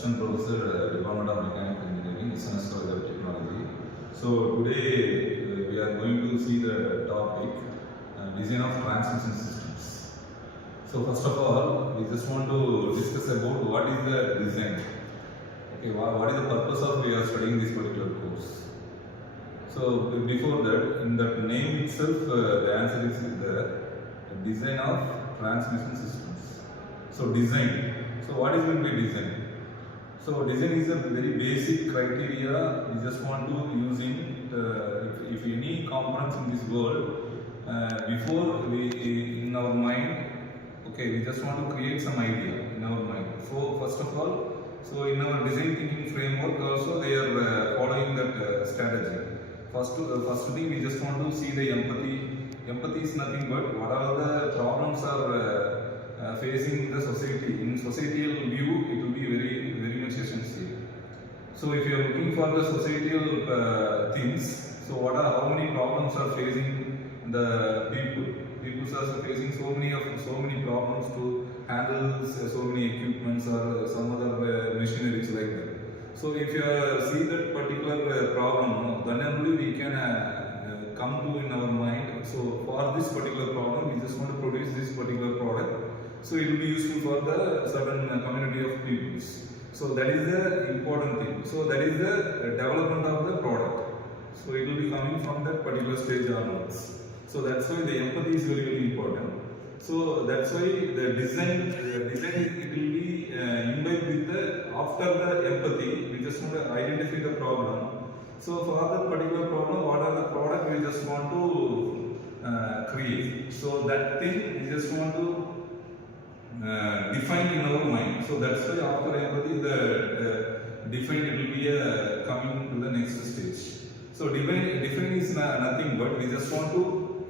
Assistant Professor, Department of Mechanical Engineering, SNS Technology. So today we are going to see the topic design of transmission systems. So first of all, we just want to discuss about what is the design. Okay, what is the purpose of we are studying this particular course. So before that, in that name itself, the answer is the design of transmission systems. So design. So what is meant by design? So design is a very basic criteria we just want to use if any components in this world before we in our mind, okay, we just want to create some idea in our mind. So first of all, so in our design thinking framework also they are following that strategy. First thing we just want to see the empathy. Empathy is nothing but what are the problems are facing the society. In societal view, it will be very much essential. So if you are looking for the societal things, so how many problems are facing the people? People are facing so many problems to handle so many equipments or some other machineries like that. So if you see that particular problem, then only we can come to in our mind. So for this particular problem, we just want to produce this particular product. So it will be useful for the certain community of peoples. So that is the important thing. So that is the development of the product. So it will be coming from that particular stage onwards. So that's why the empathy is very important. So that's why the design it will be imbibed with the after the empathy. We just want to identify the problem. So for that particular problem, what are the product we just want to create? So that thing we just want to define in our mind. So that's why after empathy, the define it will be coming to the next stage. So define is nothing but we just want to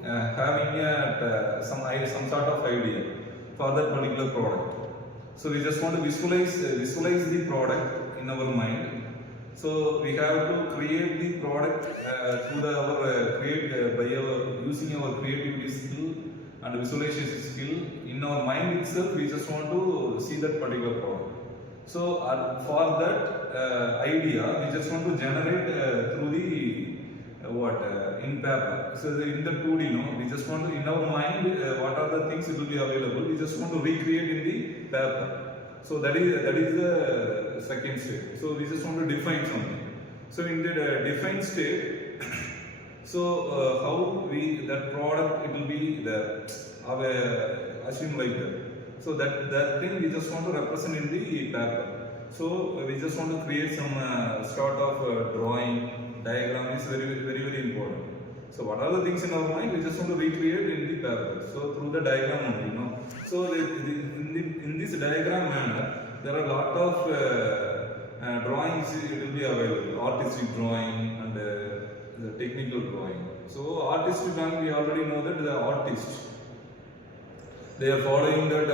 having some sort of idea for that particular product. So we just want to visualize the product in our mind. So we have to create the product through using our creativity skill and visualization skill. In our mind itself, we just want to see that particular product. So for that idea, we just want to generate through the in paper. So in the 2D, we just want to in our mind what are the things it will be available. We just want to recreate in the paper. So that is the second step. So we just want to define something. So in the defined state, so how that product it will be assume like that. So that thing we just want to represent in the paper. So we just want to create some sort of drawing. Diagram is very important. So what are the things in our mind? We just want to recreate in the paper. So through the diagram only, So in this diagram manner, there are a lot of drawings it will be available. Artistic drawing and the technical drawing. So artistic drawing, we already know that the artist, they are following that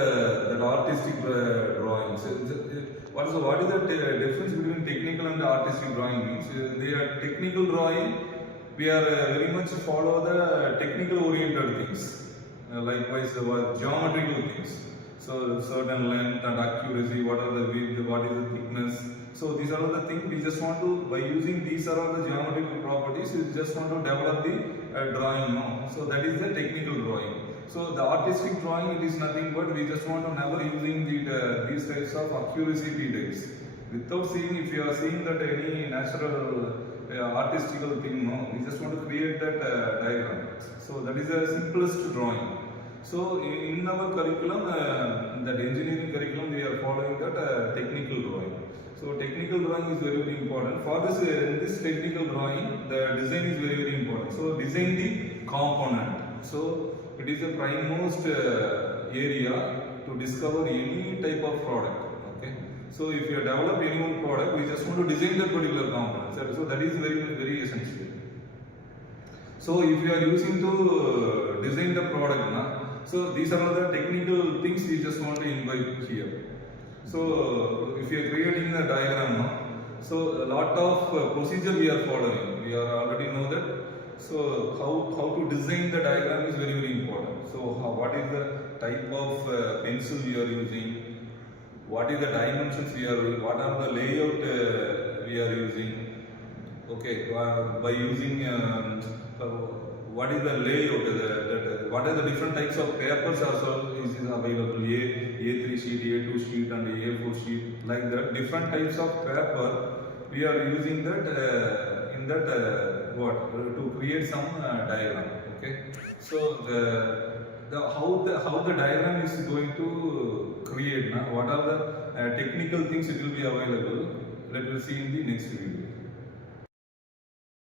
artistic drawings. What is the difference between technical and artistic drawing means? They are technical drawing. We are very much follow the technical oriented things. Likewise, geometrical things. So certain length and accuracy. What are the width? What is the thickness? So these are the things we just want to by using these are all the geometrical properties. We just want to develop the drawing now. So that is the technical drawing. So the artistic drawing, it is nothing but we just want to never using these types of accuracy details. Without seeing, if you are seeing that any natural artistical thing, we just want to create that diagram. So that is the simplest drawing. So in our curriculum, that engineering curriculum, we are following that technical drawing. So technical drawing is very important. For this technical drawing, the design is very important. So design the component. So it is the primemost area to discover any type of product. Okay. So if you develop any one product, we just want to design that particular component. So that is very essential. So if you are using to design the product, so these are all the technical things we just want to imbibe here. So if you are creating the diagram, so a lot of procedure we are following. We are already know that. So how to design the diagram is very important. So what is the type of pencil you are using? what is the dimensions we are using, what are the layout we are using. Okay, by using what is the layout, what are the different types of papers also is available, A3 sheet, A2 sheet and A4 sheet, like that different types of paper we are using that in that to create some diagram. Okay, so how the diagram is going to create, what are the technical things it will be available, that we'll see in the next video.